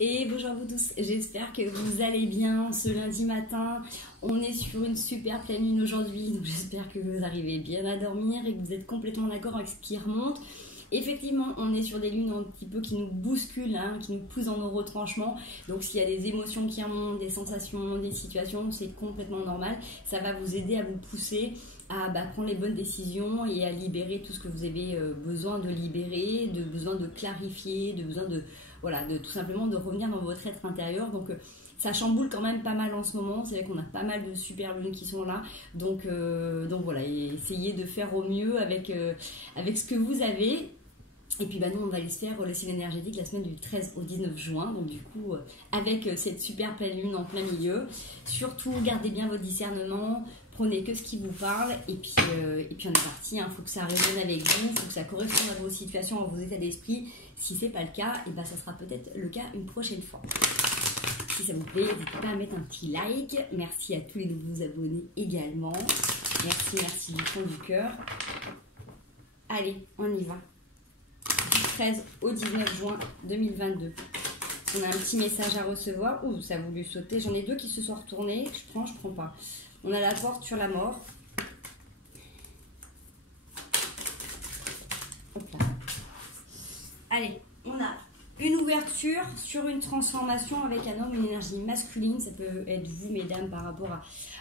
Et bonjour à vous tous, j'espère que vous allez bien ce lundi matin. On est sur une super pleine lune aujourd'hui, donc j'espère que vous arrivez bien à dormir et que vous êtes complètement d'accord avec ce qui remonte. Effectivement, on est sur des lunes un petit peu qui nous bousculent, qui nous poussent dans nos retranchements. Donc s'il y a des émotions qui remontent, des sensations, des situations, c'est complètement normal. Ça va vous aider à vous pousser à prendre les bonnes décisions et à libérer tout ce que vous avez besoin de libérer, de besoin de clarifier, de besoin de tout simplement de revenir dans votre être intérieur. Donc ça chamboule quand même pas mal en ce moment. C'est vrai qu'on a pas mal de super lunes qui sont là. Donc voilà, essayez de faire au mieux avec ce que vous avez. Et puis nous, on va aller se faire le ciel énergétique la semaine du 13 au 19 juin. Donc du coup, avec cette super pleine lune en plein milieu. Surtout, gardez bien votre discernement. Prenez que ce qui vous parle. Et puis on est parti. Il faut que ça résonne avec vous. Il faut que ça corresponde à vos situations, à vos états d'esprit. Si ce n'est pas le cas, ça sera peut-être le cas une prochaine fois. Si ça vous plaît, n'hésitez pas à mettre un petit like. Merci à tous les nouveaux abonnés également. Merci du fond du cœur. Allez, on y va. Du 13 au 19 juin 2022. On a un petit message à recevoir. Ouh, ça a voulu sauter. J'en ai deux qui se sont retournés. Je prends pas. On a la porte sur la mort. Hop là. Allez, on a une ouverture sur une transformation avec un homme, une énergie masculine. Ça peut être vous, mesdames, par rapport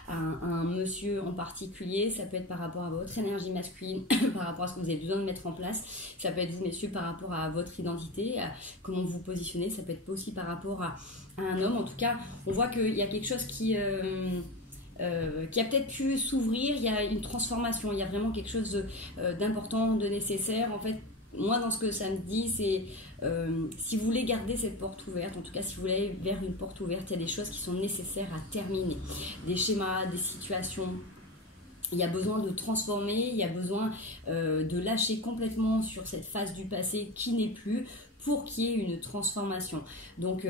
à un monsieur en particulier. Ça peut être par rapport à votre énergie masculine, par rapport à ce que vous avez besoin de mettre en place. Ça peut être vous, messieurs, par rapport à votre identité, à comment vous positionnez. Ça peut être aussi par rapport à un homme. En tout cas, on voit qu'il y a quelque chose qui a peut-être pu s'ouvrir. Il y a une transformation. Il y a vraiment quelque chose d'important, de nécessaire. En fait, moi, dans ce que ça me dit, c'est si vous voulez garder cette porte ouverte, en tout cas si vous voulez aller vers une porte ouverte, il y a des choses qui sont nécessaires à terminer. Des schémas, des situations. Il y a besoin de transformer, il y a besoin de lâcher complètement sur cette phase du passé qui n'est plus pour qu'il y ait une transformation. Donc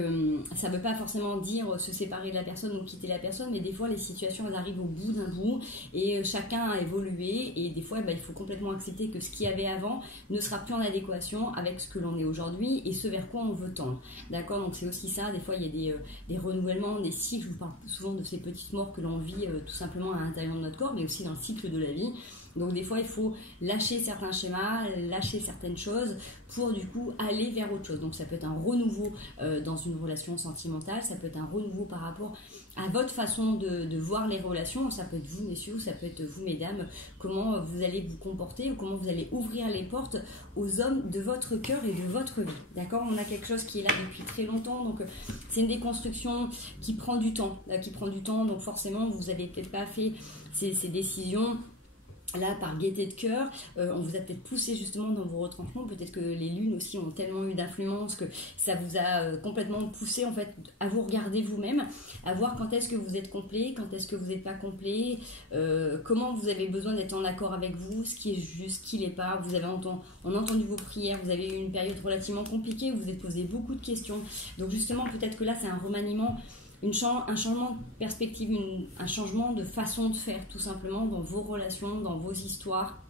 ça ne veut pas forcément dire se séparer de la personne ou quitter la personne, mais des fois les situations elles arrivent au bout d'un bout et chacun a évolué et des fois il faut complètement accepter que ce qu'il y avait avant ne sera plus en adéquation avec ce que l'on est aujourd'hui et ce vers quoi on veut tendre. D'accord, donc c'est aussi ça, des fois il y a des renouvellements, des cycles. Je vous parle souvent de ces petites morts que l'on vit tout simplement à l'intérieur de notre corps, mais aussi dans le cycle de la vie. Donc des fois il faut lâcher certains schémas, lâcher certaines choses pour du coup aller vers autre chose. Donc ça peut être un renouveau dans une relation sentimentale, ça peut être un renouveau par rapport à votre façon de voir les relations. Ça peut être vous, messieurs, ça peut être vous, mesdames, comment vous allez vous comporter ou comment vous allez ouvrir les portes aux hommes de votre cœur et de votre vie. D'accord, on a quelque chose qui est là depuis très longtemps, donc c'est une déconstruction qui prend du temps, donc forcément vous n'avez peut-être pas fait ces décisions là par gaieté de cœur. On vous a peut-être poussé justement dans vos retranchements. Peut-être que les lunes aussi ont tellement eu d'influence que ça vous a complètement poussé en fait à vous regarder vous-même, à voir quand est-ce que vous êtes complet, quand est-ce que vous n'êtes pas complet, comment vous avez besoin d'être en accord avec vous, ce qui est juste, ce qui l'est pas. Vous avez entendu vos prières, vous avez eu une période relativement compliquée où vous êtes posé beaucoup de questions. Donc justement peut-être que là c'est un remaniement, un changement de perspective, un changement de façon de faire tout simplement dans vos relations, dans vos histoires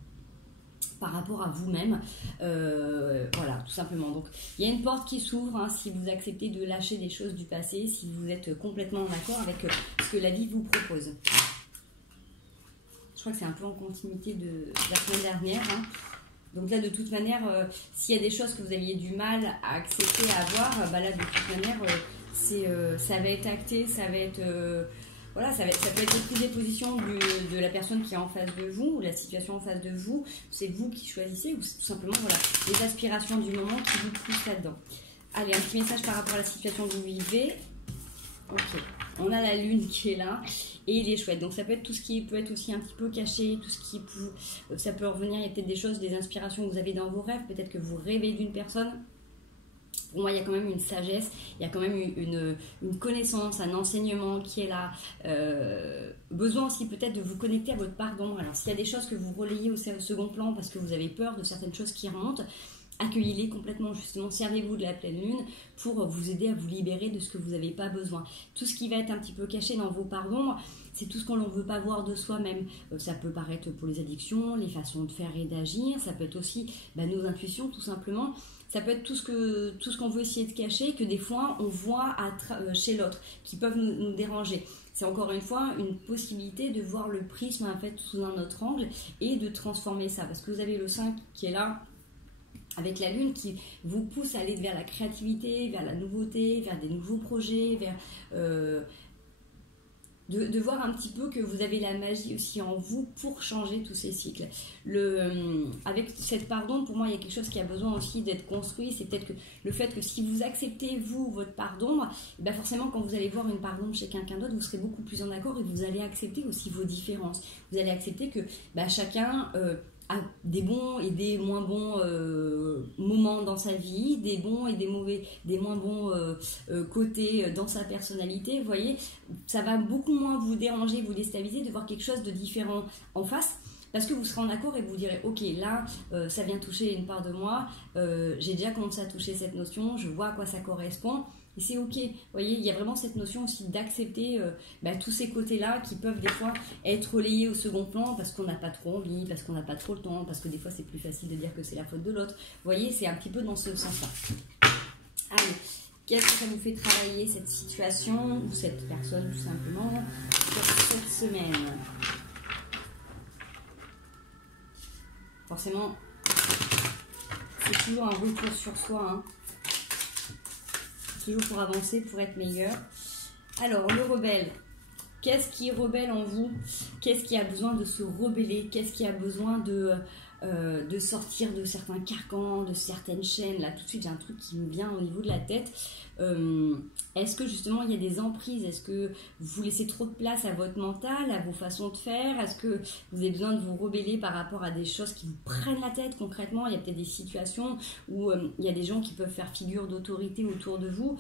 par rapport à vous-même, voilà, tout simplement. Donc il y a une porte qui s'ouvre si vous acceptez de lâcher des choses du passé, si vous êtes complètement en accord avec ce que la vie vous propose. Je crois que c'est un peu en continuité de la semaine dernière. Donc là, de toute manière, s'il y a des choses que vous aviez du mal à accepter, à avoir, là, de toute manière, ça va être acté, ça va être... ça peut être une prise de position de la personne qui est en face de vous, ou la situation en face de vous. C'est vous qui choisissez, ou c'est tout simplement les aspirations du moment qui vous poussent là-dedans. Allez, un petit message par rapport à la situation que vous vivez. Ok, on a la lune qui est là et il est chouette. Donc ça peut être tout ce qui peut être aussi un petit peu caché, tout ce qui ça peut revenir. Il y a peut-être des choses, des inspirations que vous avez dans vos rêves. Peut-être que vous rêvez d'une personne. Pour moi, il y a quand même une sagesse, il y a quand même une connaissance, un enseignement qui est là. Besoin aussi peut-être de vous connecter à votre part d'ombre. Alors s'il y a des choses que vous relayez au second plan parce que vous avez peur de certaines choses qui remontent, accueillez-les complètement, justement, servez-vous de la pleine lune pour vous aider à vous libérer de ce que vous n'avez pas besoin. Tout ce qui va être un petit peu caché dans vos parts d'ombre, c'est tout ce qu'on ne veut pas voir de soi-même. Ça peut paraître pour les addictions, les façons de faire et d'agir, ça peut être aussi nos intuitions tout simplement, ça peut être tout ce qu'on veut essayer de cacher, que des fois on voit chez l'autre, qui peuvent nous déranger. C'est encore une fois une possibilité de voir le prisme en fait sous un autre angle et de transformer ça, parce que vous avez le 5 qui est là, avec la lune qui vous pousse à aller vers la créativité, vers la nouveauté, vers des nouveaux projets, vers de voir un petit peu que vous avez la magie aussi en vous pour changer tous ces cycles. Avec cette part d'ombre, pour moi, il y a quelque chose qui a besoin aussi d'être construit. C'est peut-être que le fait que si vous acceptez, vous, votre part d'ombre, forcément, quand vous allez voir une part d'ombre chez quelqu'un d'autre, vous serez beaucoup plus en accord et vous allez accepter aussi vos différences. Vous allez accepter que chacun... a des bons et des moins bons moments dans sa vie, des bons et des mauvais, des moins bons côtés dans sa personnalité. Vous voyez, ça va beaucoup moins vous déranger, vous déstabiliser de voir quelque chose de différent en face, parce que vous serez en accord et vous direz ok, là ça vient toucher une part de moi, j'ai déjà commencé à toucher cette notion, je vois à quoi ça correspond. Et c'est ok, vous voyez, il y a vraiment cette notion aussi d'accepter tous ces côtés-là qui peuvent des fois être relayés au second plan parce qu'on n'a pas trop envie, parce qu'on n'a pas trop le temps, parce que des fois c'est plus facile de dire que c'est la faute de l'autre. Vous voyez, c'est un petit peu dans ce sens-là. Allez, qu'est-ce que ça vous fait travailler cette situation ou cette personne tout simplement sur cette semaine? Forcément, c'est toujours un retour sur soi, hein. Toujours pour avancer, pour être meilleur. Alors, le rebelle. Qu'est-ce qui est rebelle en vous? Qu'est-ce qui a besoin de se rebeller? Qu'est-ce qui a besoin de sortir de certains carcans, de certaines chaînes? Là, tout de suite, j'ai un truc qui me vient au niveau de la tête. Est-ce que justement, il y a des emprises? Est-ce que vous laissez trop de place à votre mental, à vos façons de faire? Est-ce que vous avez besoin de vous rebeller par rapport à des choses qui vous prennent la tête concrètement? Il y a peut-être des situations où il y a des gens qui peuvent faire figure d'autorité autour de vous,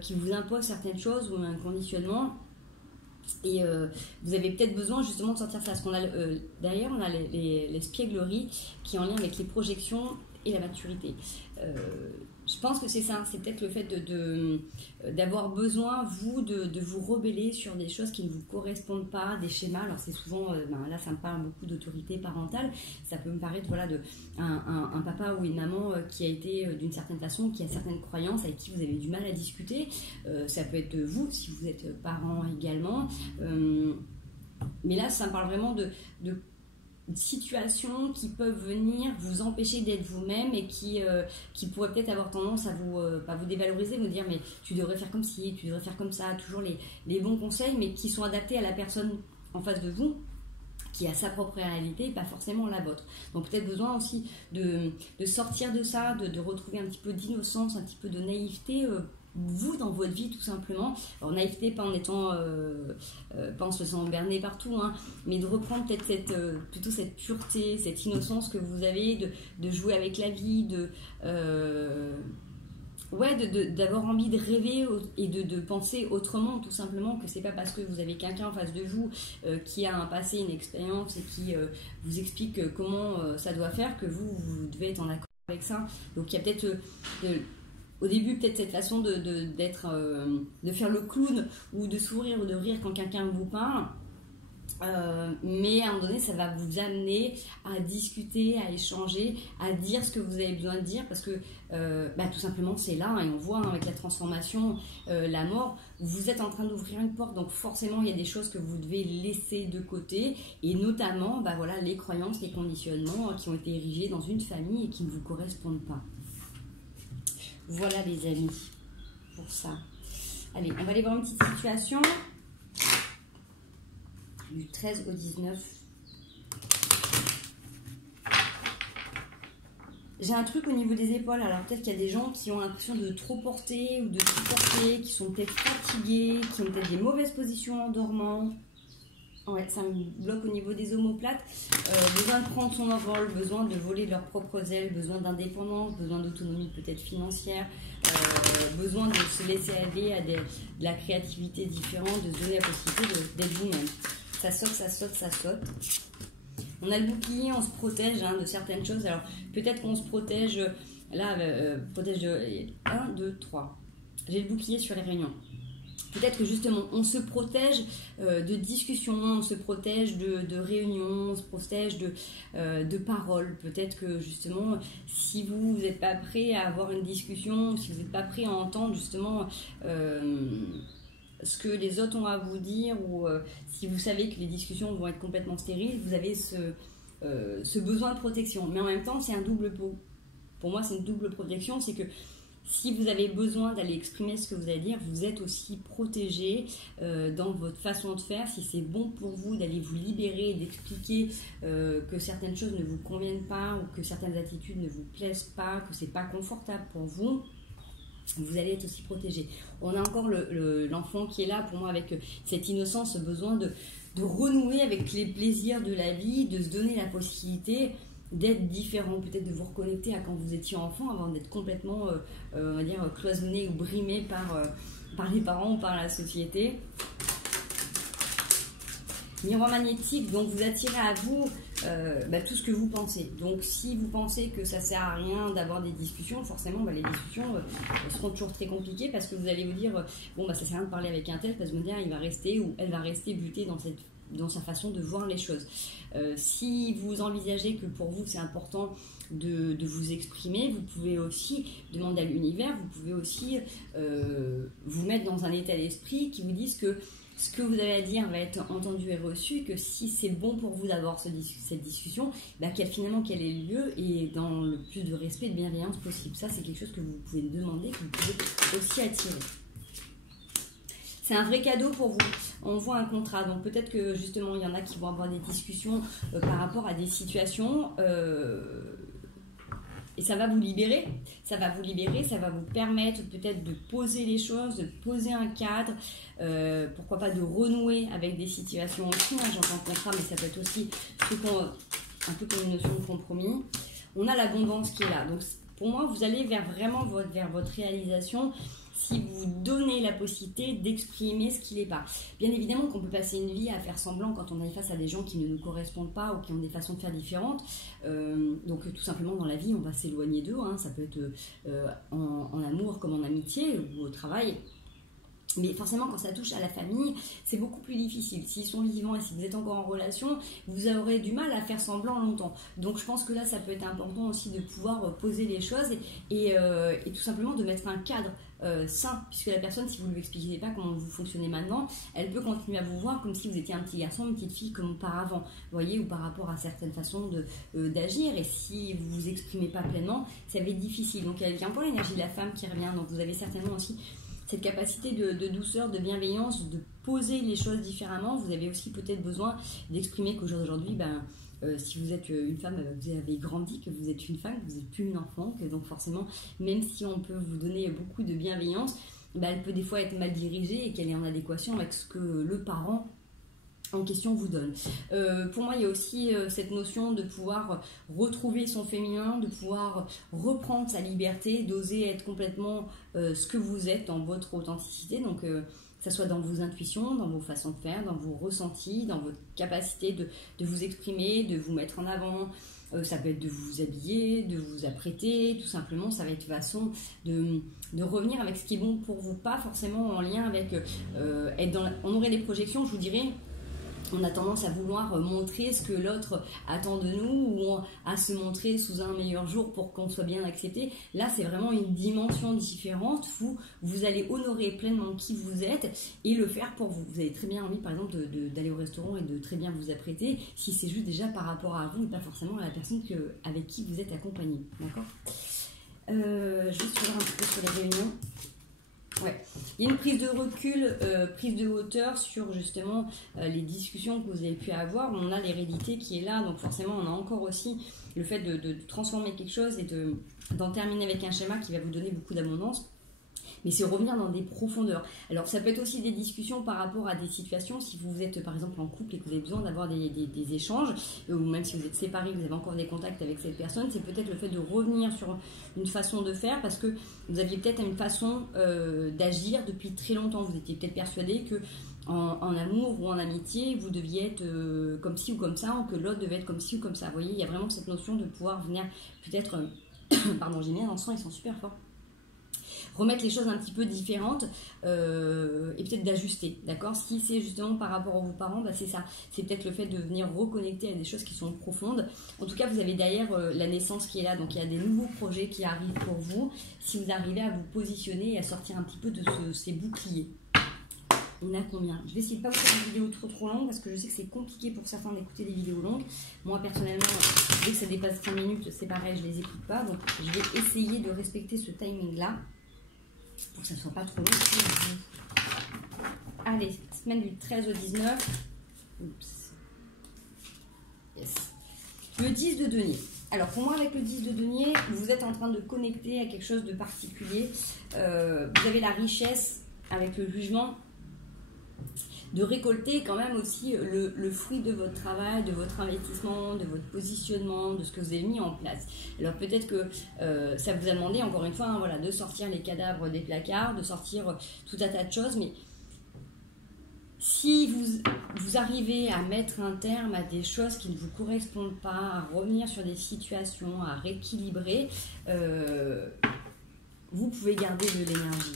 qui vous imposent certaines choses ou un conditionnement. Et vous avez peut-être besoin justement de sortir ça. Parce qu'on a derrière, on a les spiègleries qui est en lien avec les projections et la maturité. Je pense que c'est ça, c'est peut-être le fait d'avoir besoin, vous, de vous rebeller sur des choses qui ne vous correspondent pas, des schémas. Alors c'est souvent, là ça me parle beaucoup d'autorité parentale, ça peut me paraître un papa ou une maman qui a été d'une certaine façon, qui a certaines croyances avec qui vous avez du mal à discuter. Ça peut être vous, si vous êtes parent également. Mais là, ça me parle vraiment de situations qui peuvent venir vous empêcher d'être vous-même et qui pourraient peut-être avoir tendance à pas vous dévaloriser, vous dire mais tu devrais faire comme ci, tu devrais faire comme ça, toujours les bons conseils, mais qui sont adaptés à la personne en face de vous, qui a sa propre réalité et pas forcément la vôtre. Donc peut-être besoin aussi de sortir de ça, de retrouver un petit peu d'innocence, un petit peu de naïveté, vous dans votre vie tout simplement. Alors naïveté pas en étant pas en se sentant berné partout, hein, mais de reprendre peut-être plutôt cette pureté, cette innocence que vous avez, de jouer avec la vie, d'avoir envie de rêver et de penser autrement, tout simplement, que c'est pas parce que vous avez quelqu'un en face de vous qui a un passé, une expérience et qui vous explique comment ça doit faire que vous devez être en accord avec ça. Donc il y a peut-être au début peut-être cette façon de faire le clown ou de sourire ou de rire quand quelqu'un vous parle. Mais à un moment donné, ça va vous amener à discuter, à échanger, à dire ce que vous avez besoin de dire, parce que tout simplement c'est là, hein, et on voit hein, avec la transformation, la mort, vous êtes en train d'ouvrir une porte, donc forcément il y a des choses que vous devez laisser de côté, et notamment les croyances, les conditionnements qui ont été érigés dans une famille et qui ne vous correspondent pas. Voilà les amis, pour ça. Allez, on va aller voir une petite situation. Du 13 au 19. J'ai un truc au niveau des épaules. Alors peut-être qu'il y a des gens qui ont l'impression de trop porter ou de tout porter, qui sont peut-être fatigués, qui ont peut-être des mauvaises positions en dormant. Ouais, ça me bloque au niveau des omoplates. Besoin de prendre son envol, besoin de voler de leurs propres ailes, besoin d'indépendance, besoin d'autonomie peut-être financière, besoin de se laisser aller à de la créativité différente, de se donner la possibilité d'être vous-même. Ça saute, ça saute, ça saute. On a le bouclier, on se protège hein, de certaines choses. Alors peut-être qu'on se protège Là, protège de 1, 2, 3. J'ai le bouclier sur les réunions. Peut-être que justement, on se protège de discussions, on se protège de réunions, on se protège de paroles. Peut-être que justement, si vous n'êtes pas prêt à avoir une discussion, si vous n'êtes pas prêt à entendre justement ce que les autres ont à vous dire, ou si vous savez que les discussions vont être complètement stériles, vous avez ce besoin de protection. Mais en même temps, c'est un double pour moi, c'est une double protection, c'est que si vous avez besoin d'aller exprimer ce que vous allez dire, vous êtes aussi protégé dans votre façon de faire. Si c'est bon pour vous d'aller vous libérer et d'expliquer que certaines choses ne vous conviennent pas ou que certaines attitudes ne vous plaisent pas, que c'est pas confortable pour vous, vous allez être aussi protégé. On a encore l'enfant qui est là pour moi avec cette innocence, ce besoin de renouer avec les plaisirs de la vie, de se donner la possibilité d'être différent, peut-être de vous reconnecter à quand vous étiez enfant avant d'être complètement, on va dire, cloisonné ou brimé par les parents ou par la société. Miroir magnétique, donc vous attirez à vous tout ce que vous pensez. Donc si vous pensez que ça sert à rien d'avoir des discussions, forcément les discussions seront toujours très compliquées parce que vous allez vous dire bon ça sert à rien de parler avec un tel parce que il va rester ou elle va rester butée dans sa façon de voir les choses. Si vous envisagez que pour vous c'est important de vous exprimer, vous pouvez aussi demander à l'univers, vous pouvez aussi vous mettre dans un état d'esprit qui vous dise que ce que vous avez à dire va être entendu et reçu, que si c'est bon pour vous d'avoir cette discussion, qu'elle ait lieu et dans le plus de respect et de bienveillance possible. Ça, c'est quelque chose que vous pouvez demander, que vous pouvez aussi attirer. C'est un vrai cadeau pour vous. On voit un contrat, donc peut-être que justement il y en a qui vont avoir des discussions par rapport à des situations et ça va vous libérer, ça va vous permettre peut-être de poser les choses, de poser un cadre, pourquoi pas de renouer avec des situations aussi, j'entends contrat, mais ça peut être aussi un peu comme une notion de compromis. On a l'abondance qui est là, donc pour moi vous allez vers votre réalisation si vous donnez la possibilité d'exprimer ce qui n'est pas. Bien évidemment qu'on peut passer une vie à faire semblant quand on est face à des gens qui ne nous correspondent pas ou qui ont des façons de faire différentes. Donc tout simplement dans la vie, on va s'éloigner d'eux. Ça peut être en amour comme en amitié ou au travail. Mais forcément, quand ça touche à la famille, c'est beaucoup plus difficile. S'ils sont vivants et si vous êtes encore en relation, vous aurez du mal à faire semblant longtemps. Donc je pense que là, ça peut être important aussi de pouvoir poser les choses et tout simplement de mettre un cadre sain, puisque la personne, si vous ne lui expliquez pas comment vous fonctionnez maintenant, elle peut continuer à vous voir comme si vous étiez un petit garçon, une petite fille comme auparavant, vous voyez, ou par rapport à certaines façons d'agir. Et si vous vous exprimez pas pleinement, ça va être difficile. Donc il y a un peu l'énergie de la femme qui revient. Donc vous avez certainement aussi cette capacité de douceur, de bienveillance, de poser les choses différemment. Vous avez aussi peut-être besoin d'exprimer qu'au jour d'aujourd'hui, si vous êtes une femme, vous avez grandi, que vous êtes une femme, que vous n'êtes plus une enfant, que donc forcément, même si on peut vous donner beaucoup de bienveillance, elle peut des fois être mal dirigée et qu'elle est en adéquation avec ce que le parent en question vous donne. Pour moi, il y a aussi cette notion de pouvoir retrouver son féminin, de pouvoir reprendre sa liberté, d'oser être complètement ce que vous êtes dans votre authenticité. Donc, que ça soit dans vos intuitions, dans vos façons de faire, dans vos ressentis, dans votre capacité de vous exprimer, de vous mettre en avant. Ça peut être de vous habiller, de vous apprêter, tout simplement. Ça va être une façon de revenir avec ce qui est bon pour vous, pas forcément en lien avec être dans on aurait des projections, je vous dirais. On a tendance à vouloir montrer ce que l'autre attend de nous ou à se montrer sous un meilleur jour pour qu'on soit bien accepté. Là, c'est vraiment une dimension différente où vous allez honorer pleinement qui vous êtes et le faire pour vous. Vous avez très bien envie, par exemple, d'aller au restaurant et de très bien vous apprêter si c'est juste déjà par rapport à vous et pas forcément à la personne avec qui vous êtes accompagné. D'accord ? Je vais suivre un petit peu sur les réunions. Ouais. Il y a une prise de recul, prise de hauteur sur justement les discussions que vous avez pu avoir. On a l'hérédité qui est là, donc forcément on a encore aussi le fait de transformer quelque chose et d'en terminer avec un schéma qui va vous donner beaucoup d'abondance. Mais c'est revenir dans des profondeurs. Alors ça peut être aussi des discussions par rapport à des situations, si vous êtes par exemple en couple et que vous avez besoin d'avoir des échanges, ou même si vous êtes séparés, vous avez encore des contacts avec cette personne, c'est peut-être le fait de revenir sur une façon de faire, parce que vous aviez peut-être une façon d'agir depuis très longtemps. Vous étiez peut-être persuadé que en amour ou en amitié, vous deviez être comme ci ou comme ça, ou que l'autre devait être comme ci ou comme ça. Vous voyez, il y a vraiment cette notion de pouvoir venir peut-être pardon, j'ai mis un encens, ils sont super forts. Remettre les choses un petit peu différentes et peut-être d'ajuster, d'accord? Si c'est justement par rapport à vos parents, bah c'est ça. C'est peut-être le fait de venir reconnecter à des choses qui sont profondes. En tout cas, vous avez derrière la naissance qui est là, donc il y a des nouveaux projets qui arrivent pour vous. Si vous arrivez à vous positionner et à sortir un petit peu de ces boucliers. On a combien? Je vais essayer de ne pas vous faire une vidéo trop longue parce que je sais que c'est compliqué pour certains d'écouter des vidéos longues. Moi personnellement, dès que ça dépasse 5 minutes, c'est pareil, je ne les écoute pas. Donc je vais essayer de respecter ce timing là pour que ça ne soit pas trop long pour vous. Allez, semaine du 13 au 19. Oups. Yes. Le 10 de denier. Alors pour moi, avec le 10 de denier, vous êtes en train de connecter à quelque chose de particulier. Vous avez la richesse avec le jugement de récolter quand même aussi le fruit de votre travail, de votre investissement, de votre positionnement, de ce que vous avez mis en place. Alors peut-être que ça vous a demandé, encore une fois, hein, voilà, de sortir les cadavres des placards, de sortir tout un tas de choses, mais si vous arrivez à mettre un terme à des choses qui ne vous correspondent pas, à revenir sur des situations, à rééquilibrer, vous pouvez garder de l'énergie.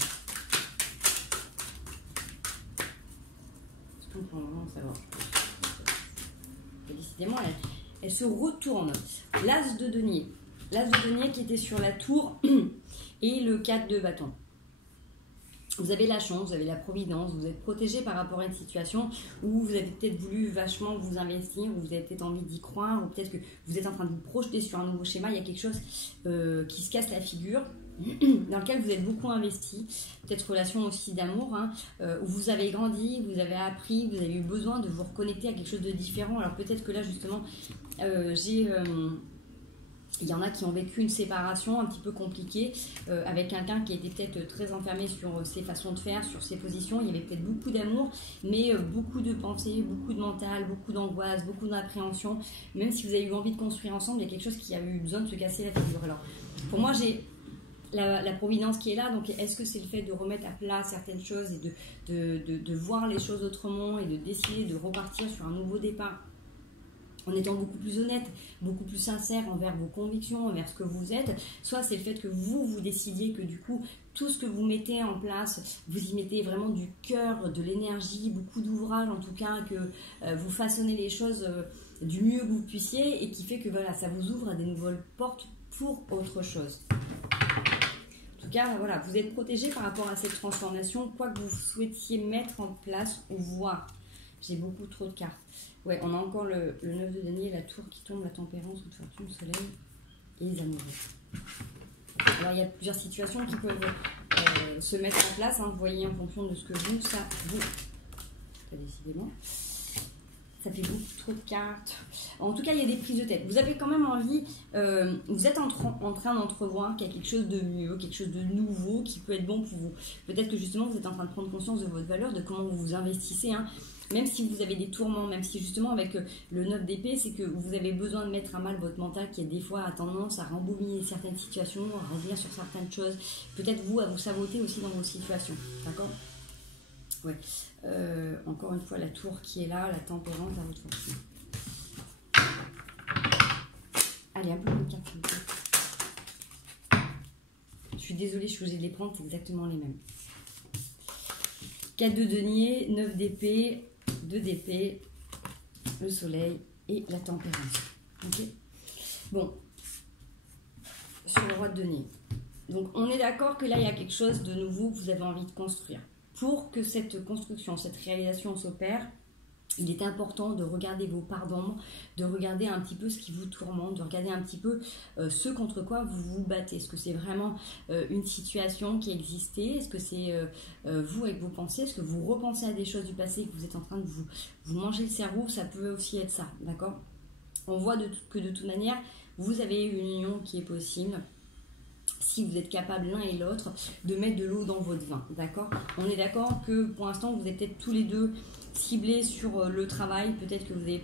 Pour le moment, ça va. Décidément, elle se retourne. L'as de denier. L'as de denier qui était sur la tour et le 4 de bâton. Vous avez la chance, vous avez la providence, vous êtes protégé par rapport à une situation où vous avez peut-être voulu vachement vous investir, où vous avez peut-être envie d'y croire, ou peut-être que vous êtes en train de vous projeter sur un nouveau schéma, il y a quelque chose qui se casse la figure, dans lequel vous êtes beaucoup investi, peut-être relation aussi d'amour, hein, où vous avez grandi, vous avez appris, vous avez eu besoin de vous reconnecter à quelque chose de différent. Alors peut-être que là justement, il y en a qui ont vécu une séparation un petit peu compliquée avec quelqu'un qui était peut-être très enfermé sur ses façons de faire, sur ses positions. Il y avait peut-être beaucoup d'amour, mais beaucoup de pensées, beaucoup de mental, beaucoup d'angoisse, beaucoup d'appréhension. Même si vous avez eu envie de construire ensemble, il y a quelque chose qui a eu besoin de se casser la figure. Alors, pour moi, j'ai la providence qui est là. Donc, est-ce que c'est le fait de remettre à plat certaines choses et de voir les choses autrement et de décider de repartir sur un nouveau départ en étant beaucoup plus honnête, beaucoup plus sincère envers vos convictions, envers ce que vous êtes, soit c'est le fait que vous décidiez que du coup, tout ce que vous mettez en place, vous y mettez vraiment du cœur, de l'énergie, beaucoup d'ouvrage en tout cas, que vous façonnez les choses du mieux que vous puissiez et qui fait que voilà, ça vous ouvre à des nouvelles portes pour autre chose. En tout cas, voilà, vous êtes protégé par rapport à cette transformation, quoi que vous souhaitiez mettre en place ou voir. J'ai beaucoup trop de cartes. Ouais, on a encore le 9 de denier, la tour qui tombe, la tempérance, toute fortune, le soleil et les amoureux. Alors, il y a plusieurs situations qui peuvent se mettre en place. Hein, vous voyez, en fonction de ce que vous, ça vous... Décidément, ça fait beaucoup trop de cartes. En tout cas, il y a des prises de tête. Vous avez quand même envie, vous êtes en train d'entrevoir qu'il y a quelque chose de mieux, quelque chose de nouveau qui peut être bon pour vous. Peut-être que justement, vous êtes en train de prendre conscience de votre valeur, de comment vous vous investissez, hein. Même si vous avez des tourments, même si justement avec le 9 d'épée, c'est que vous avez besoin de mettre à mal votre mental qui a des fois tendance à rembobiner certaines situations, à revenir sur certaines choses, peut-être vous à vous saboter aussi dans vos situations, d'accord? Ouais. Encore une fois, la tour qui est là, la tempérance à votre fortune. Allez, un peu de carte. Je suis désolée, je suis obligée de les prendre, c'est exactement les mêmes. 4 de denier, 9 d'épée, 2 d'épée, le soleil et la tempérance. Ok. Bon, sur le roi de denier. Donc, on est d'accord que là, il y a quelque chose de nouveau que vous avez envie de construire. Pour que cette construction, cette réalisation s'opère, il est important de regarder vos parts d'ombre, de regarder un petit peu ce qui vous tourmente, de regarder un petit peu ce contre quoi vous vous battez. Est-ce que c'est vraiment une situation qui existait? Est-ce que c'est vous avec vos pensées? Est-ce que vous repensez à des choses du passé, que vous êtes en train de vous manger le cerveau? Ça peut aussi être ça, d'accord? On voit que de toute manière, vous avez une union qui est possible. Si vous êtes capable l'un et l'autre de mettre de l'eau dans votre vin, d'accord? On est d'accord que pour l'instant, vous êtes peut-être tous les deux ciblés sur le travail. Peut-être que vous avez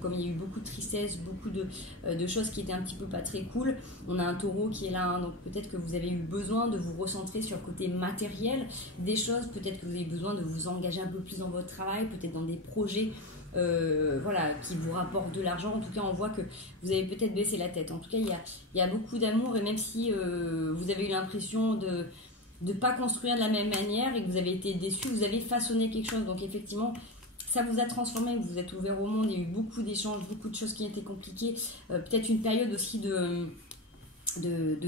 comme il y a eu beaucoup de tristesse, beaucoup de choses qui étaient un petit peu pas très cool. On a un taureau qui est là, hein, donc peut-être que vous avez eu besoin de vous recentrer sur le côté matériel des choses. Peut-être que vous avez besoin de vous engager un peu plus dans votre travail, peut-être dans des projets voilà, qui vous rapporte de l'argent. En tout cas, on voit que vous avez peut-être baissé la tête. En tout cas, il y a beaucoup d'amour, et même si vous avez eu l'impression de ne pas construire de la même manière et que vous avez été déçu, vous avez façonné quelque chose. Donc effectivement, ça vous a transformé, vous vous êtes ouvert au monde, il y a eu beaucoup d'échanges, beaucoup de choses qui étaient compliquées, peut-être une période aussi de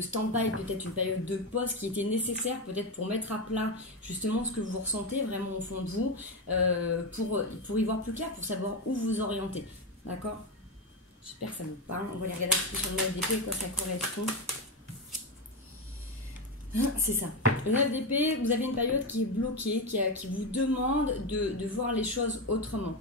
stand-by, peut-être une période de pause qui était nécessaire, peut-être pour mettre à plat justement ce que vous ressentez vraiment au fond de vous, pour y voir plus clair, pour savoir où vous orienter. D'accord? J'espère que ça vous parle. On va aller regarder un petit peu sur le 9 d'épée, quoi ça correspond. C'est ça. Le 9 d'épée, vous avez une période qui est bloquée, qui vous demande de voir les choses autrement.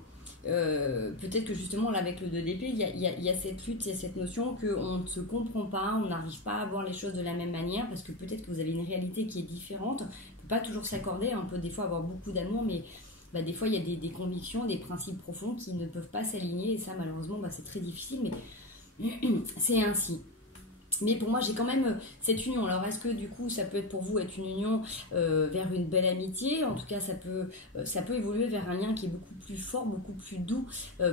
Peut-être que justement là avec le 2 d'épée, il y a cette lutte, il y a cette notion qu'on ne se comprend pas, on n'arrive pas à voir les choses de la même manière, parce que peut-être que vous avez une réalité qui est différente. On ne peut pas toujours s'accorder, on peut des fois avoir beaucoup d'amour, mais des fois il y a des convictions, des principes profonds qui ne peuvent pas s'aligner, et ça malheureusement c'est très difficile, mais c'est ainsi. Mais pour moi, j'ai quand même cette union. Alors, est-ce que du coup, ça peut être pour vous être une union vers une belle amitié? En tout cas, ça peut évoluer vers un lien qui est beaucoup plus fort, beaucoup plus doux,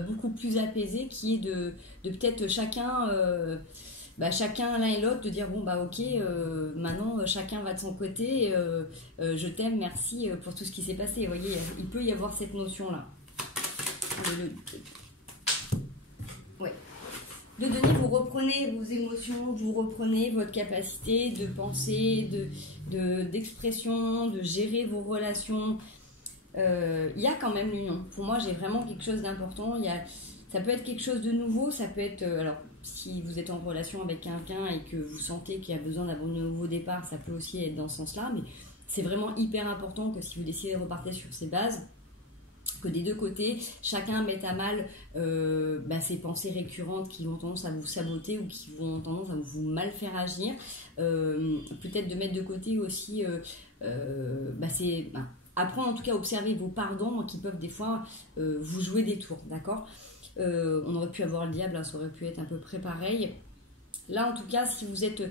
beaucoup plus apaisé, qui est de peut-être chacun l'un et l'autre, de dire bon, ok, maintenant, chacun va de son côté, je t'aime, merci pour tout ce qui s'est passé. Vous voyez, il peut y avoir cette notion-là. Ouais. De donner, vous reprenez vos émotions, vous reprenez votre capacité de penser, d'expression, de gérer vos relations. Il y a quand même l'union. Pour moi, j'ai vraiment quelque chose d'important. Ça peut être quelque chose de nouveau, ça peut être... alors, si vous êtes en relation avec quelqu'un et que vous sentez qu'il y a besoin d'avoir un nouveau départ, ça peut aussi être dans ce sens-là, mais c'est vraiment hyper important que si vous décidez de repartir sur ces bases, que des deux côtés, chacun mette à mal ces pensées récurrentes qui ont tendance à vous saboter ou qui vont tendance à vous mal faire agir. Peut-être de mettre de côté aussi, apprendre en tout cas à observer vos parts d'ombre qui peuvent des fois vous jouer des tours, d'accord? On aurait pu avoir le diable, ça aurait pu être à peu près pareil. Là, en tout cas, si vous êtes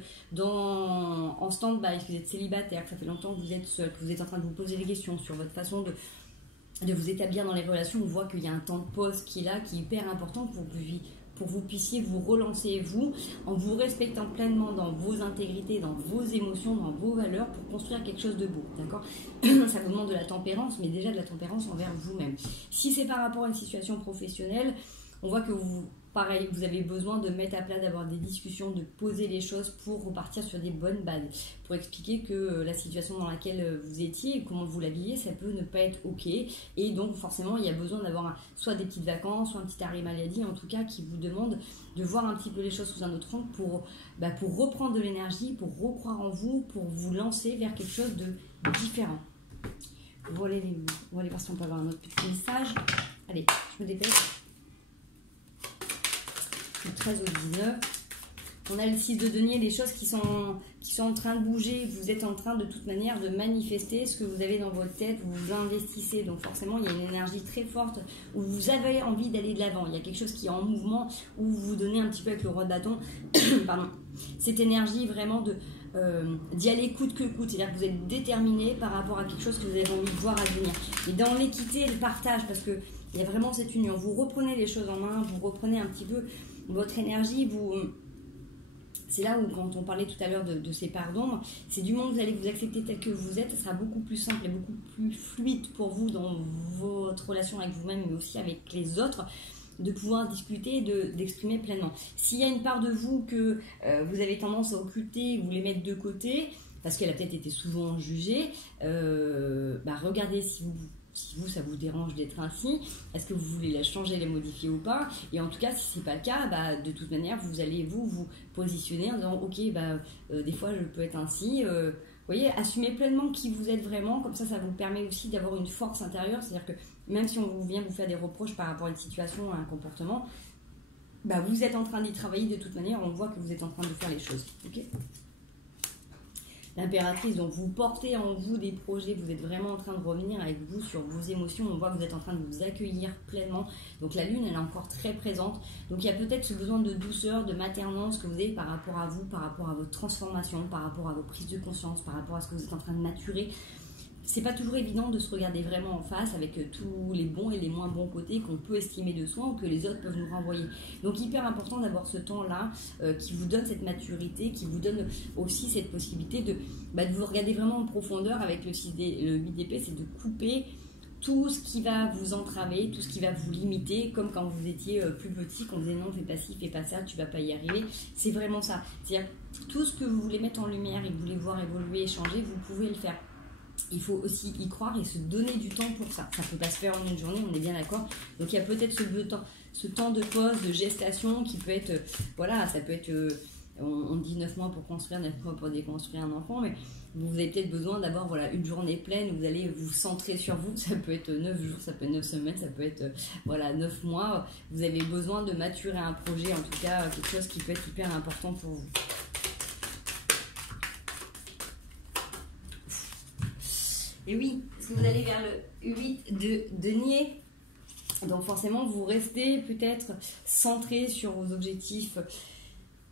en stand-by, si vous êtes célibataire, que ça fait longtemps que vous êtes seul, que vous êtes en train de vous poser des questions sur votre façon de vous établir dans les relations, on voit qu'il y a un temps de pause qui est là, qui est hyper important pour que vous puissiez vous relancer vous, en vous respectant pleinement dans vos intégrités, dans vos émotions, dans vos valeurs, pour construire quelque chose de beau, d'accord? Ça vous demande de la tempérance, mais déjà de la tempérance envers vous-même. Si c'est par rapport à une situation professionnelle, on voit que pareil, vous avez besoin de mettre à plat, d'avoir des discussions, de poser les choses pour repartir sur des bonnes bases, pour expliquer que la situation dans laquelle vous étiez et comment vous la viviez, ça peut ne pas être ok, et donc forcément il y a besoin d'avoir soit des petites vacances, soit un petit arrêt maladie, en tout cas qui vous demande de voir un petit peu les choses sous un autre angle pour reprendre de l'énergie, pour recroire en vous, pour vous lancer vers quelque chose de différent. On va aller voir si on peut avoir un autre petit message. Allez, je me dépêche. Du 13 au 19. On a le 6 de denier, les choses qui sont en train de bouger. Vous êtes en train de toute manière de manifester ce que vous avez dans votre tête, vous investissez. Donc forcément, il y a une énergie très forte où vous avez envie d'aller de l'avant. Il y a quelque chose qui est en mouvement où vous vous donnez un petit peu avec le roi de bâton. Pardon. Cette énergie vraiment d'y aller coûte que coûte. C'est-à-dire que vous êtes déterminé par rapport à quelque chose que vous avez envie de voir advenir. Et dans l'équité et le partage, parce qu'il y a vraiment cette union. Vous reprenez les choses en main, vous reprenez un petit peu votre énergie, c'est là où, quand on parlait tout à l'heure de ces parts d'ombre, c'est du moment où vous allez vous accepter tel que vous êtes, ça sera beaucoup plus simple et beaucoup plus fluide pour vous dans votre relation avec vous-même, mais aussi avec les autres, de pouvoir discuter et d'exprimer pleinement. S'il y a une part de vous que vous avez tendance à occulter, vous les mettre de côté, parce qu'elle a peut-être été souvent jugée, regardez si vous, ça vous dérange d'être ainsi, est-ce que vous voulez la changer, la modifier ou pas? Et en tout cas, si ce n'est pas le cas, de toute manière, vous allez vous positionner en disant ok, des fois je peux être ainsi. Vous voyez, assumez pleinement qui vous êtes vraiment, comme ça vous permet aussi d'avoir une force intérieure, c'est-à-dire que même si on vient vous faire des reproches par rapport à une situation, à un comportement, vous êtes en train d'y travailler de toute manière, on voit que vous êtes en train de faire les choses. Ok ? L'impératrice, donc vous portez en vous des projets, vous êtes vraiment en train de revenir avec vous sur vos émotions, on voit que vous êtes en train de vous accueillir pleinement, donc la lune elle est encore très présente, donc il y a peut-être ce besoin de douceur, de maternance que vous avez par rapport à vous, par rapport à votre transformation, par rapport à vos prises de conscience, par rapport à ce que vous êtes en train de maturer. c'est pas toujours évident de se regarder vraiment en face avec tous les bons et les moins bons côtés qu'on peut estimer de soi ou que les autres peuvent nous renvoyer. Donc hyper important d'avoir ce temps-là qui vous donne cette maturité, qui vous donne aussi cette possibilité de vous regarder vraiment en profondeur avec le 8 d'épée, c'est de couper tout ce qui va vous entraver, tout ce qui va vous limiter, comme quand vous étiez plus petit, qu'on disait non, fais pas ci, fais pas ça, tu vas pas y arriver. C'est vraiment ça. C'est-à-dire tout ce que vous voulez mettre en lumière et que vous voulez voir évoluer, échanger, vous pouvez le faire. Il faut aussi y croire et se donner du temps pour ça. Ça ne peut pas se faire en une journée, on est bien d'accord. Donc il y a peut-être ce temps de pause, de gestation qui peut être, voilà, ça peut être, on dit 9 mois pour construire, 9 mois pour déconstruire un enfant, mais vous avez peut-être besoin d'avoir une journée pleine où vous allez vous centrer sur vous. Ça peut être 9 jours, ça peut être 9 semaines, ça peut être 9 mois. Vous avez besoin de maturer un projet, en tout cas quelque chose qui peut être hyper important pour vous. Et oui, parce que vous allez vers le 8 de denier. Donc forcément, vous restez peut-être centré sur vos objectifs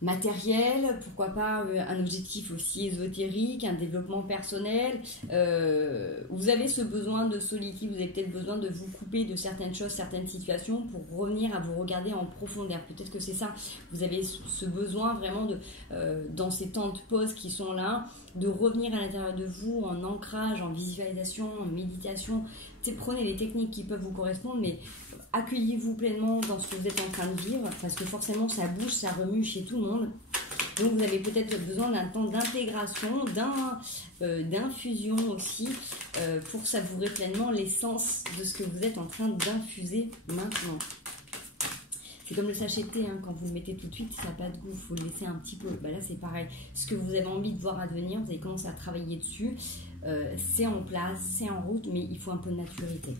matériel, pourquoi pas un objectif aussi ésotérique, un développement personnel. Vous avez ce besoin de solitude, vous avez peut-être besoin de vous couper de certaines choses, certaines situations pour revenir à vous regarder en profondeur. Peut-être que c'est ça, vous avez ce besoin vraiment dans ces temps de pause qui sont là, de revenir à l'intérieur de vous en ancrage, en visualisation, en méditation. Prenez les techniques qui peuvent vous correspondre, mais accueillez-vous pleinement dans ce que vous êtes en train de vivre, parce que forcément ça bouge, ça remue chez tout le monde. Donc vous avez peut-être besoin d'un temps d'intégration, d'infusion aussi, pour savourer pleinement l'essence de ce que vous êtes en train d'infuser maintenant. C'est comme le sachet de thé, hein, quand vous le mettez tout de suite, ça n'a pas de goût, il faut le laisser un petit peu. Là c'est pareil, ce que vous avez envie de voir advenir, vous allez commencer à travailler dessus, c'est en place, c'est en route, mais il faut un peu de maturité.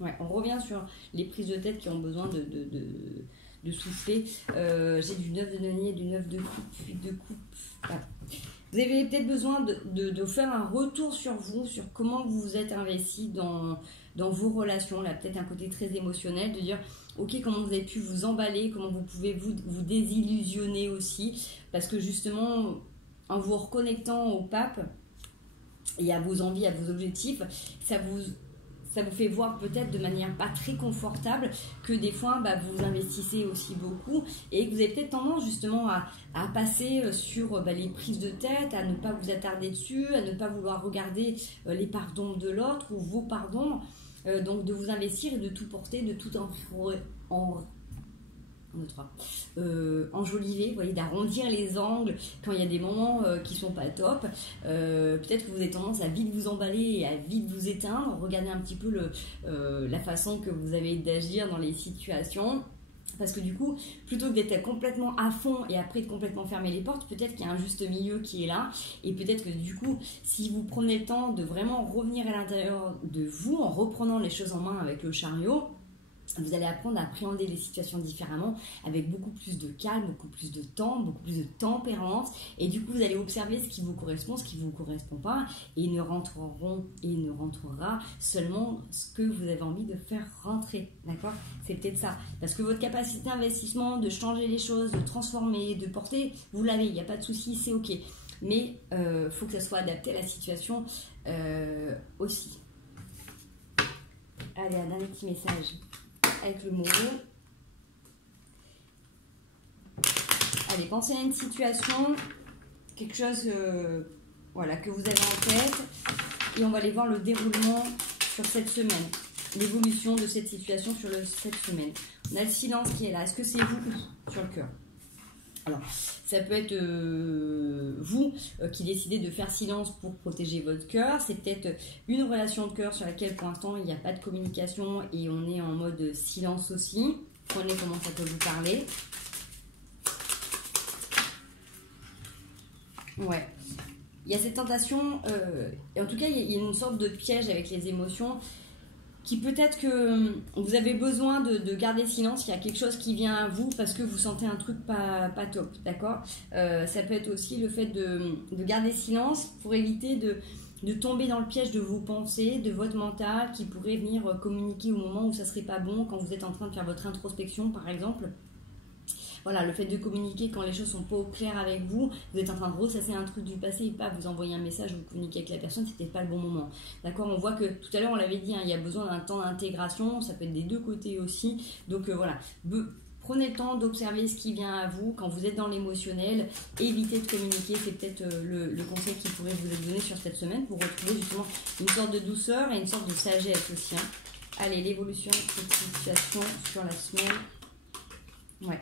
Ouais, on revient sur les prises de tête qui ont besoin de souffler. J'ai du 9 de denier, du 9 de coupe, 8 de coupe. Voilà. Vous avez peut-être besoin de faire un retour sur vous, sur comment vous vous êtes investi dans vos relations. Là, peut-être un côté très émotionnel, de dire, ok, comment vous avez pu vous emballer, comment vous pouvez vous désillusionner aussi. Parce que justement, en vous reconnectant au pape et à vos envies, à vos objectifs, ça vous fait voir peut-être de manière pas très confortable que des fois vous investissez aussi beaucoup et que vous avez peut-être tendance justement à passer sur les prises de tête, à ne pas vous attarder dessus, à ne pas vouloir regarder les pardons de l'autre ou vos pardons, donc de vous investir et de tout porter, de tout enjoliver, vous voyez, d'arrondir les angles quand il y a des moments qui sont pas top. Peut-être que vous avez tendance à vite vous emballer et à vite vous éteindre. Regardez un petit peu la façon que vous avez d'agir dans les situations. Parce que du coup, plutôt que d'être complètement à fond et après de complètement fermer les portes, peut-être qu'il y a un juste milieu qui est là. Et peut-être que du coup, si vous prenez le temps de vraiment revenir à l'intérieur de vous, en reprenant les choses en main avec le chariot, vous allez apprendre à appréhender les situations différemment, avec beaucoup plus de calme, beaucoup plus de temps, beaucoup plus de tempérance. Et du coup, vous allez observer ce qui vous correspond, ce qui ne vous correspond pas. Et il ne rentrera seulement ce que vous avez envie de faire rentrer. D'accord? C'est peut-être ça. Parce que votre capacité d'investissement, de changer les choses, de transformer, de porter, vous l'avez, il n'y a pas de souci, c'est OK. Mais il faut que ça soit adapté à la situation aussi. Allez, un dernier petit message avec le mot. Allez, pensez à une situation, quelque chose que vous avez en tête, et on va aller voir le déroulement sur cette semaine, l'évolution de cette situation sur cette semaine. On a le silence qui est là. Est-ce que c'est vous sur le cœur? Alors, ça peut être vous qui décidez de faire silence pour protéger votre cœur. C'est peut-être une relation de cœur sur laquelle pour l'instant il n'y a pas de communication et on est en mode silence aussi. Prenez comment ça peut vous parler. Ouais. Il y a cette tentation, en tout cas il y a une sorte de piège avec les émotions qui peut-être que vous avez besoin de garder silence, il y a quelque chose qui vient à vous parce que vous sentez un truc pas top, d'accord? Ça peut être aussi le fait de garder silence pour éviter de tomber dans le piège de vos pensées, de votre mental qui pourrait venir communiquer au moment où ça serait pas bon, quand vous êtes en train de faire votre introspection par exemple. voilà, le fait de communiquer quand les choses sont pas au clair avec vous, vous êtes en train de ressasser un truc du passé et pas vous envoyer un message, vous communiquer avec la personne, c'était pas le bon moment. D'accord, on voit que tout à l'heure on l'avait dit, hein, il y a besoin d'un temps d'intégration, ça peut être des deux côtés aussi. Donc voilà, prenez le temps d'observer ce qui vient à vous quand vous êtes dans l'émotionnel. Évitez de communiquer, c'est peut-être le conseil qui pourrait vous être donné sur cette semaine pour retrouver justement une sorte de douceur et une sorte de sagesse aussi. Hein. Allez, l'évolution de cette situation sur la semaine. Ouais.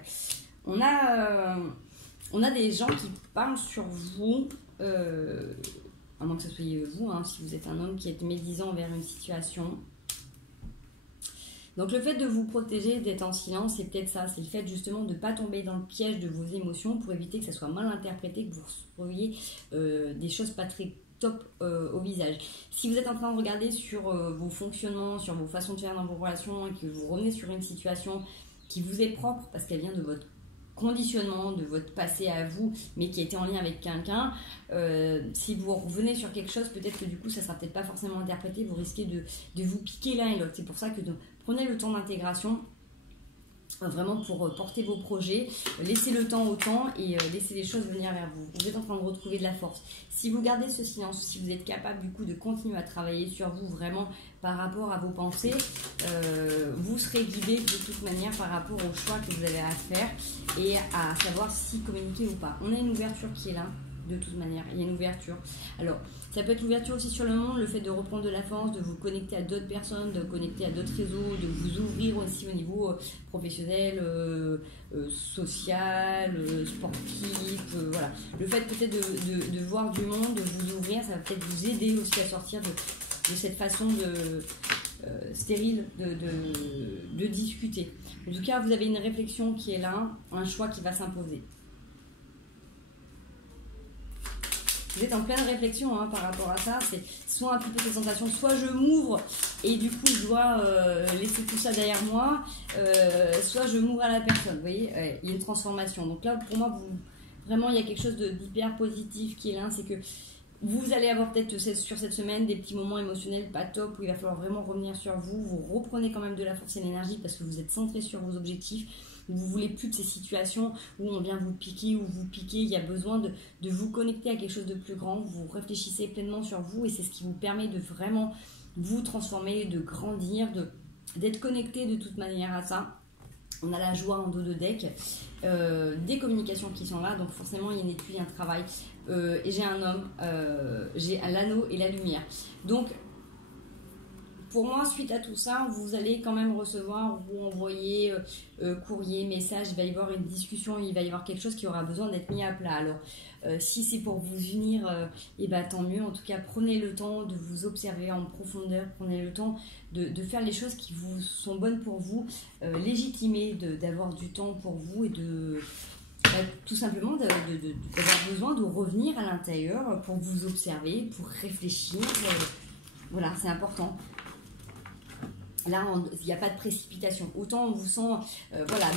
On a des gens qui parlent sur vous, à moins que ce soit vous, hein, si vous êtes un homme qui est médisant vers une situation. Donc le fait de vous protéger, d'être en silence, c'est peut-être ça. C'est le fait justement de ne pas tomber dans le piège de vos émotions pour éviter que ça soit mal interprété, que vous receviez des choses pas très top au visage. Si vous êtes en train de regarder sur vos fonctionnements, sur vos façons de faire dans vos relations et que vous revenez sur une situation qui vous est propre parce qu'elle vient de votre conditionnement, de votre passé à vous, mais qui était en lien avec quelqu'un, si vous revenez sur quelque chose, peut-être que du coup ça sera peut-être pas forcément interprété, vous risquez de vous piquer l'un et l'autre. C'est pour ça que prenez le temps d'intégration vraiment pour porter vos projets, laissez le temps au temps et laissez les choses venir vers vous. Vous êtes en train de retrouver de la force. Si vous gardez ce silence, si vous êtes capable du coup de continuer à travailler sur vous vraiment par rapport à vos pensées, vous serez guidé de toute manière par rapport au choix que vous avez à faire et à savoir si communiquer ou pas. On a une ouverture qui est là. De toute manière, il y a une ouverture. Alors, ça peut être l'ouverture aussi sur le monde, le fait de reprendre de la force, de vous connecter à d'autres personnes, de connecter à d'autres réseaux, de vous ouvrir aussi au niveau professionnel, social, sportif, voilà. Le fait peut-être de voir du monde, de vous ouvrir, ça va peut-être vous aider aussi à sortir de cette façon stérile de discuter. En tout cas, vous avez une réflexion qui est là, un choix qui va s'imposer. Vous êtes en pleine réflexion par rapport à ça. C'est soit un petit peu cette sensation, soit je m'ouvre et du coup je dois laisser tout ça derrière moi, soit je m'ouvre à la personne. Vous voyez, il y a une transformation. Donc là, pour moi, vraiment, il y a quelque chose d'hyper positif qui est là. C'est que vous allez avoir peut-être sur cette semaine des petits moments émotionnels pas top où il va falloir vraiment revenir sur vous. Vous reprenez quand même de la force et de l'énergie parce que vous êtes centré sur vos objectifs. Vous ne voulez plus de ces situations où on vient vous piquer ou vous piquer. Il y a besoin de vous connecter à quelque chose de plus grand. Vous réfléchissez pleinement sur vous et c'est ce qui vous permet de vraiment vous transformer, de grandir, d'être connecté de toute manière à ça. On a la joie en dos de deck, des communications qui sont là, donc forcément il y a une étude, un travail. Et j'ai un homme, j'ai l'anneau et la lumière. Donc, pour moi, suite à tout ça, vous allez quand même recevoir, vous envoyer courrier, message, il va y avoir une discussion, il va y avoir quelque chose qui aura besoin d'être mis à plat. Alors, si c'est pour vous unir, tant mieux. En tout cas, prenez le temps de vous observer en profondeur, prenez le temps de faire les choses qui vous sont bonnes pour vous, légitimer d'avoir du temps pour vous et tout simplement d'avoir besoin de revenir à l'intérieur pour vous observer, pour réfléchir. Voilà, c'est important. Là, il n'y a pas de précipitation. Autant on vous sent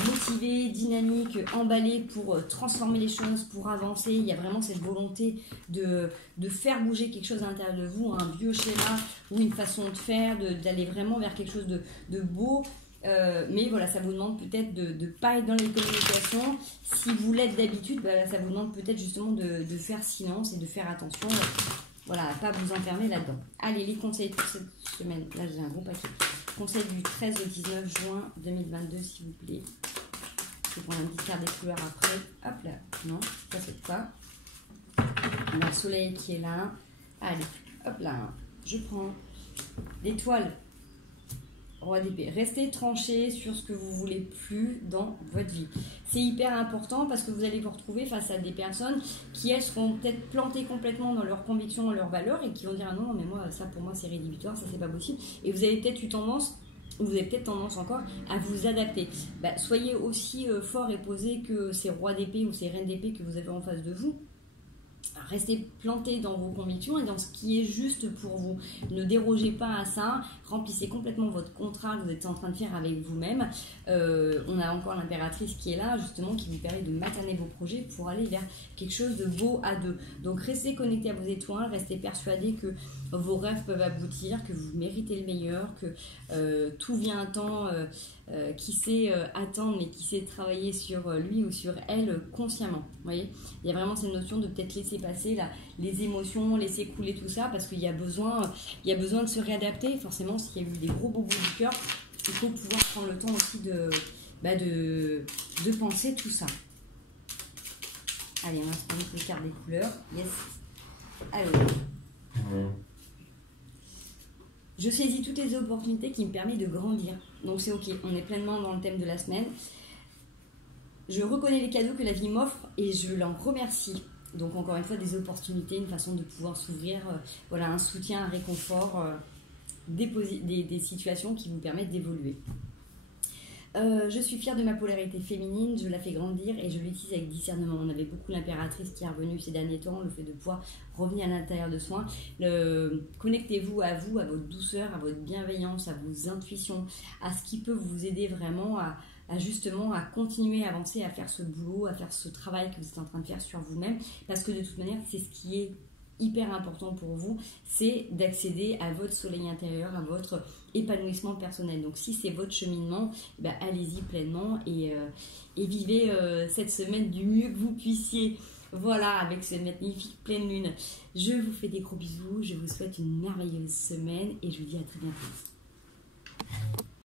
motivé, dynamique, emballé pour transformer les choses, pour avancer. Il y a vraiment cette volonté de faire bouger quelque chose à l'intérieur de vous, un vieux schéma ou une façon de faire, d'aller vraiment vers quelque chose de beau. Mais voilà, ça vous demande peut-être de ne pas être dans les communications. Si vous l'êtes d'habitude, ça vous demande peut-être justement de faire silence et de faire attention. Voilà, à ne pas vous enfermer là-dedans. Allez, les conseils pour cette semaine. Là, j'ai un gros paquet. Conseil du 13 au 19 juin 2022, s'il vous plaît. Je vais prendre un petit quart des couleurs après. Hop là. Non, ça c'est pas. On a le soleil qui est là. Allez, hop là. Je prends l'étoile. Roi d'épée. Restez tranché sur ce que vous voulez plus dans votre vie. C'est hyper important parce que vous allez vous retrouver face à des personnes qui, elles, seront peut-être plantées complètement dans leurs convictions, dans leurs valeurs et qui vont dire ah non, mais moi, ça pour moi c'est rédhibitoire, ça c'est pas possible. Et vous avez peut-être eu tendance, ou vous avez peut-être tendance encore à vous adapter. Soyez aussi fort et posé que ces rois d'épée ou ces reines d'épée que vous avez en face de vous. Restez planté dans vos convictions et dans ce qui est juste pour vous. Ne dérogez pas à ça. Remplissez complètement votre contrat que vous êtes en train de faire avec vous-même. On a encore l'impératrice qui est là, justement, qui vous permet de materner vos projets pour aller vers quelque chose de beau à deux. Donc, restez connectés à vos étoiles. Restez persuadés que vos rêves peuvent aboutir, que vous méritez le meilleur, que tout vient à temps qui sait attendre, mais qui sait travailler sur lui ou sur elle consciemment. Vous voyez, il y a vraiment cette notion de peut-être laisser passer là, les émotions, laisser couler tout ça, parce qu'il y a besoin de se réadapter. Forcément, s'il y a eu des gros bobos du cœur, il faut pouvoir prendre le temps aussi de penser tout ça. Allez, on va se prendre les cartes des couleurs. Yes. Alors. Je saisis toutes les opportunités qui me permettent de grandir. Donc c'est ok, on est pleinement dans le thème de la semaine. Je reconnais les cadeaux que la vie m'offre et je l'en remercie. Donc encore une fois, des opportunités, une façon de pouvoir s'ouvrir, voilà, un soutien, un réconfort, des situations qui vous permettent d'évoluer. Je suis fière de ma polarité féminine, je la fais grandir et je l'utilise avec discernement. On avait beaucoup l'impératrice qui est revenue ces derniers temps, le fait de pouvoir revenir à l'intérieur de soi. Connectez-vous, à votre douceur, à votre bienveillance, à vos intuitions, à ce qui peut vous aider vraiment justement à continuer à avancer, à faire ce boulot, à faire ce travail que vous êtes en train de faire sur vous-même. Parce que de toute manière, c'est ce qui est hyper important pour vous, c'est d'accéder à votre soleil intérieur, à votre épanouissement personnel. Donc si c'est votre cheminement, allez-y pleinement et vivez cette semaine du mieux que vous puissiez. Voilà, avec cette magnifique pleine lune. Je vous fais des gros bisous, je vous souhaite une merveilleuse semaine et je vous dis à très bientôt.